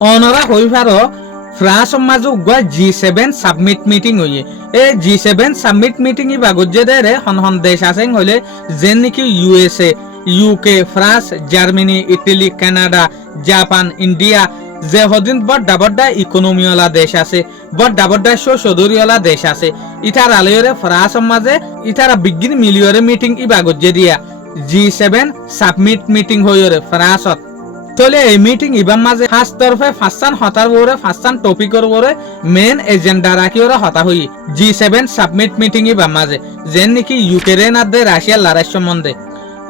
অনরা হইফারো France মাঝে উগুয়া G7 submit meeting হইয়ে এই G7 সাবমিট মিটিং ই বাগজ্জে দেরে হন হন দেশ আছেন হইলে যেন নাকি USA, UK, France, Germany, Italy, Canada, Japan, India যে হদিন বড় বড় ইকোনমিওয়ালা দেশ আছে, বড় বড় সদরিওয়ালা দেশ আছে। ইটার আলয়রে ফ্রান্স মাঝে ইটারা বিজ্ঞান মিলিয়রে মিটিং ই বাগজ্জে দিয়া G7 সাবমিট মিটিং হইরে ফ্রান্সত। তলে এই মিটিং ইবাম মাঝে হাস তরফে ফাঁসান হতার বরে ফাঁসান টপিকর বরে মেন এজেন্ডা রাখি ওরা হতা হই G7 সাবমিট মিটিং ইবাম মাঝে যেন নাকি ইউক্রেন আর রাশিয়ার লড়াই সম্বন্ধে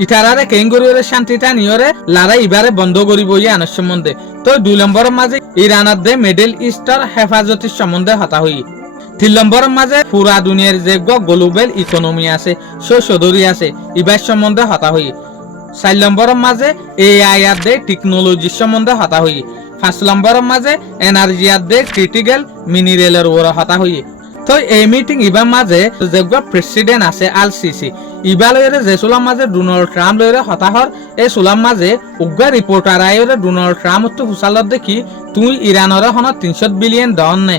ইটারারে কেঙ্গুরিয়রে শান্তিটা নিয়রে লড়াই ইবারে বন্ধ করিব ইয়ে আনার সম্বন্ধে। তো 2 নম্বরের মাঝে ইরানার দে মিডল ইস্টার হেফাজতির সম্বন্ধে হতা হই। 3 নম্বরের মাঝে পুরা দুনিয়ার যে গ্লোবাল ইকোনমি আছে সদরি আছে ইবার সম্বন্ধে হতা হই। 4 নম্বরের মাঝে AI আর দে টেকনোলজি সম্বন্ধে হতা হই। 5 নম্বরের মাঝে এনার্জি আর দে ক্রিটিক্যাল মিনারেলের ওরা হতা হই। তো এই মিটিং ইবার মাঝে যে প্রেসিডেন্ট আছে আল সিসি ইবার লয়রে যে সুলাম মাঝে ডোনাল্ড ট্রাম্প লয়রে হতাহর এই সুলাম মাঝে উগ্র রিপোর্টার আয়রে ডোনাল্ড ট্রাম্প তো হুসালত দেখি তুই ইরানরে হন 300 বিলিয়ন ডন নে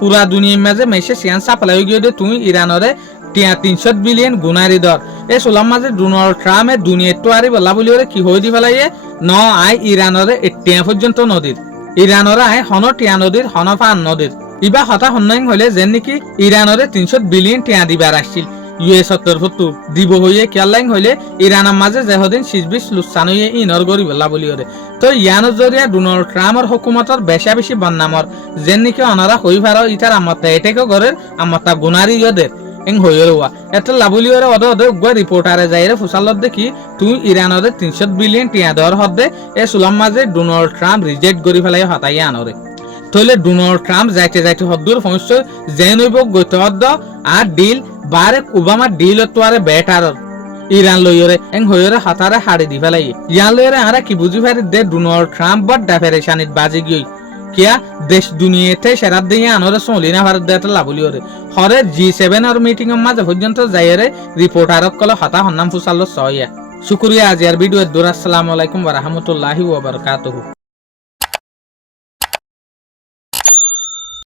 পুরা দুনিয়ার মাঝে মেসে সিয়ান সাপ্লাই গিয়ে দে তুই ইরানরে 300 বিলিয়ন গুনারি দর এই সুলাম মাঝে ডোনাল্ড ট্রাম্পে দুনিয়া তো আরি বলা বলি ওরে কি হই দি ফেলাইয়ে ন আই ইরানরে 80 পর্যন্ত নদীর ইরানরে আই হন টিয়া নদীর হন ফান নদীর ইবা হতা হন্নাইং হইলে যেন নাকি ইরানরে 300 বিলিয়ন টিয়া দিবার আসছিল US তরফতো দিব হইয়ে কেলাইং হইলে ইরানের মাঝে যেহদিন 26 লুসান হইয়ে ইনর গরি বলা বলি ওরে। তো ইয়ানোর জরিয়া ডোনাল্ড ট্রাম্পর হুকুমতর বেশা বেশি বন্নামর যেন নাকি অনারা হই ফারো ইটার আমতা এটেকে গরের আমতা গুনারি ইয়দের এং হইরে ওয়া এত লাবলি ওরে অদ অদ উগ্র রিপোর্টারে যাইরে ফুসালত দেখি তুই ইরানরে 300 বিলিয়ন টিয়া দর হদে এ সুলাম মাঝে ডোনাল্ড ট্রাম্প রিজেক্ট করি ফেলাই হতাইয়া আনরে। তাহলে ডোনাল্ড ট্রাম্প যাইতে যাইতে হদ্দুর সমস্য যেন হইব গত হদ্দ আর ডিল বারেক ওবামা ডিল তোয়ারে বেটার ইরান লইরে এং হইরে হাতারে হাড়ি দি ফেলাই ইয়ান লইরে আরা কি বুঝি ফেরে দে ডোনাল্ড ট্রাম্প বড় পেরেশানিত বাজি গই কিয়া দেশ দুনিয়াতে সেরাত দিয়ে আনরে সলিনা ভারত দেতে লাভলি ওরে হরে G7 আর মিটিং এর মাঝে পর্যন্ত যাইরে রিপোর্টারক কল হতা হন্নাম ফুসাল্লো সয়া। শুকরিয়া। আজি আর ভিডিও দূর। আসসালামু আলাইকুম ওয়া রাহমাতুল্লাহি ওয়া বারাকাতুহু।